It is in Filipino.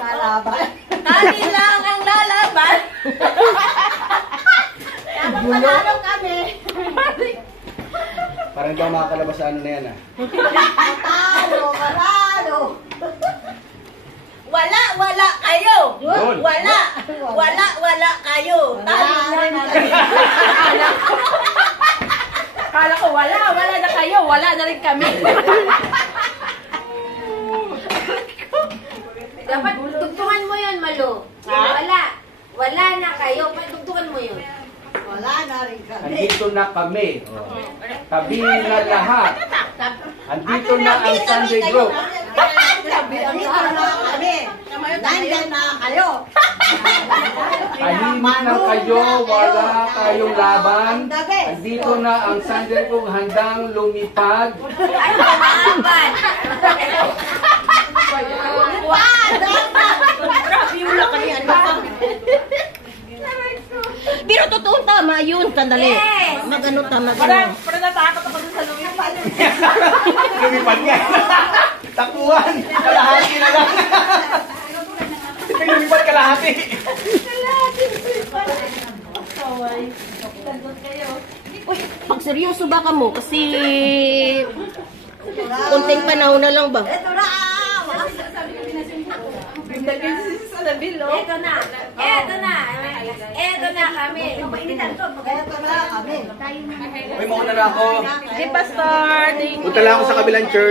Lalaban. Kami lang ang lalaban. Dapat panalo kami. Parang daw makakalabas sa ano na yan ah. Manalo. Wala kayo. Wala kayo. Kala ko wala na kayo, wala na rin kami. Dapat tugtungan mo yun, Malu. Wala na kayo. Tugtungan mo yun. Wala na rin kami. Andito na kami. Tabi na lahat. Andito na ang Sunday Group. Dito na kami. Nandyan na kayo. Tahimik na kayo, wala kayong laban. Andito na ang Sunday Group handang lumipad. Ay, lumaban. Grabe yung laki yan. Pero totoo tama yun. Sandali. Yes! Magano tama. Parang natakot ako dun sa lumipad. Lumipad nga. Takuan. Kalahati na lang. Lumipad kalahati. Uy, pag seryoso ba ka mo? Kasi kunting panahon na lang ba? Ito na. Ito na kami. Ito na kami. Uy, mauna na ako. Hey, Pastor. Thank you. Punta lang ako sa kabilang church.